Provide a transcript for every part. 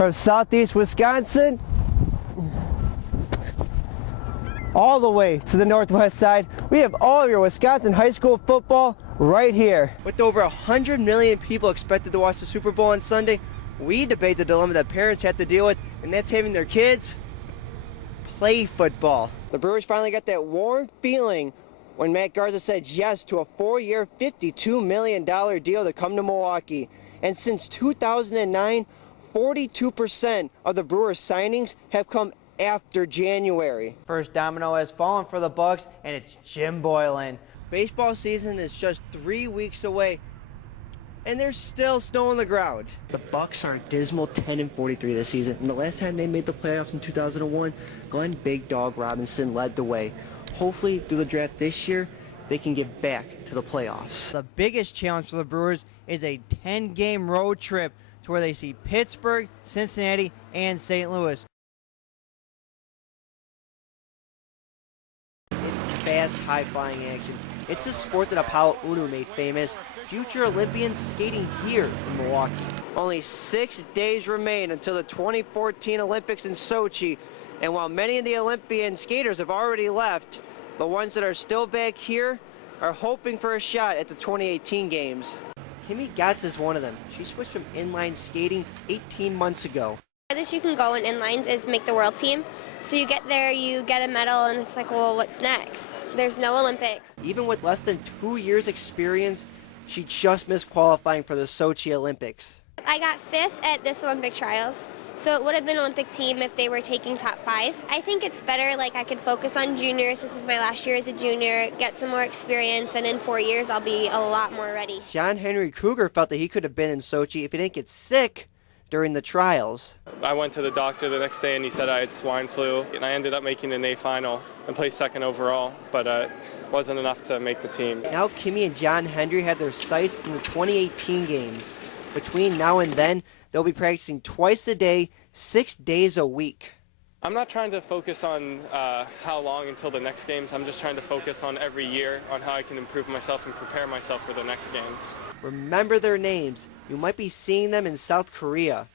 From southeast Wisconsin all the way to the northwest side, we have all your Wisconsin high school football right here. With over 100 million people expected to watch the Super Bowl on Sunday, we debate the dilemma that parents have to deal with, and that's having their kids play football. The Brewers finally got that warm feeling when Matt Garza said yes to a 4-year, $52 million deal to come to Milwaukee. And since 2009, 42% of the Brewers signings have come after January. First domino has fallen for the Bucks, and it's Jim Boylan. Baseball season is just 3 weeks away, and there's still snow on the ground. The Bucks are a dismal 10-43 this season, and the last time they made the playoffs in 2001, Glenn Big Dog Robinson led the way. Hopefully, through the draft this year, they can get back to the playoffs. The biggest challenge for the Brewers is a 10-game road trip to where they see Pittsburgh, Cincinnati, and St. Louis. Fast, high-flying action. It's a sport that Apollo Uno made famous. Future Olympians skating here in Milwaukee. Only 6 days remain until the 2014 Olympics in Sochi, and while many of the Olympian skaters have already left, the ones that are still back here are hoping for a shot at the 2018 games. Kimmy Gatz is one of them. She switched from inline skating 18 months ago. The farthest you can go in inlines is make the world team. So you get there, you get a medal, and it's like, well, what's next? There's no Olympics. Even with less than 2 years experience, she just missed qualifying for the Sochi Olympics. I got 5th at this Olympic trials, so it would have been an Olympic team if they were taking top 5. I think it's better, like I could focus on juniors. This is my last year as a junior, get some more experience, and in 4 years I'll be a lot more ready. John Henry Cougar felt that he could have been in Sochi if he didn't get sick during the trials. I went to the doctor the next day and he said I had swine flu, and I ended up making an A final and placed 2nd overall, but it wasn't enough to make the team. Now Kimmy and John Henry have their sights on the 2018 games. Between now and then, they'll be practicing twice a day, 6 days a week. I'm not trying to focus on how long until the next games. I'm just trying to focus on every year on how I can improve myself and prepare myself for the next games. Remember their names. You might be seeing them in South Korea.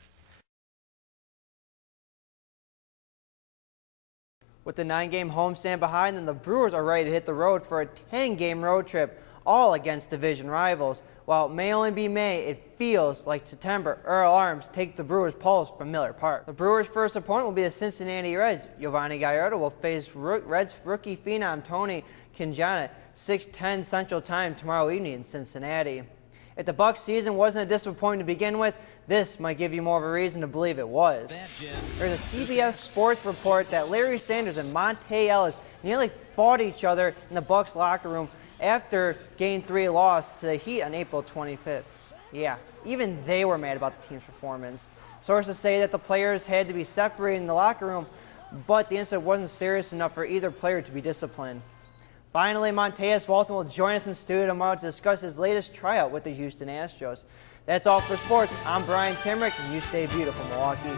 With the 9-game homestand behind them, the Brewers are ready to hit the road for a 10-game road trip, all against division rivals. While it may only be May, it feels like September. Earl Arms take the Brewers' pulse from Miller Park. The Brewers' first opponent will be the Cincinnati Reds. Giovanni Gallardo will face Reds rookie phenom Tony Quinjana, 6:10 Central Time tomorrow evening in Cincinnati. If the Bucs season wasn't a disappointment to begin with, this might give you more of a reason to believe it was. There's a CBS Sports report that Larry Sanders and Monte Ellis nearly fought each other in the Bucs locker room after Game 3 loss to the Heat on April 25th. Yeah, even they were mad about the team's performance. Sources say that the players had to be separated in the locker room, but the incident wasn't serious enough for either player to be disciplined. Finally, Monteus Walton will join us in studio tomorrow to discuss his latest tryout with the Houston Astros. That's all for sports. I'm Brian Timmreck, and you stay beautiful, Milwaukee.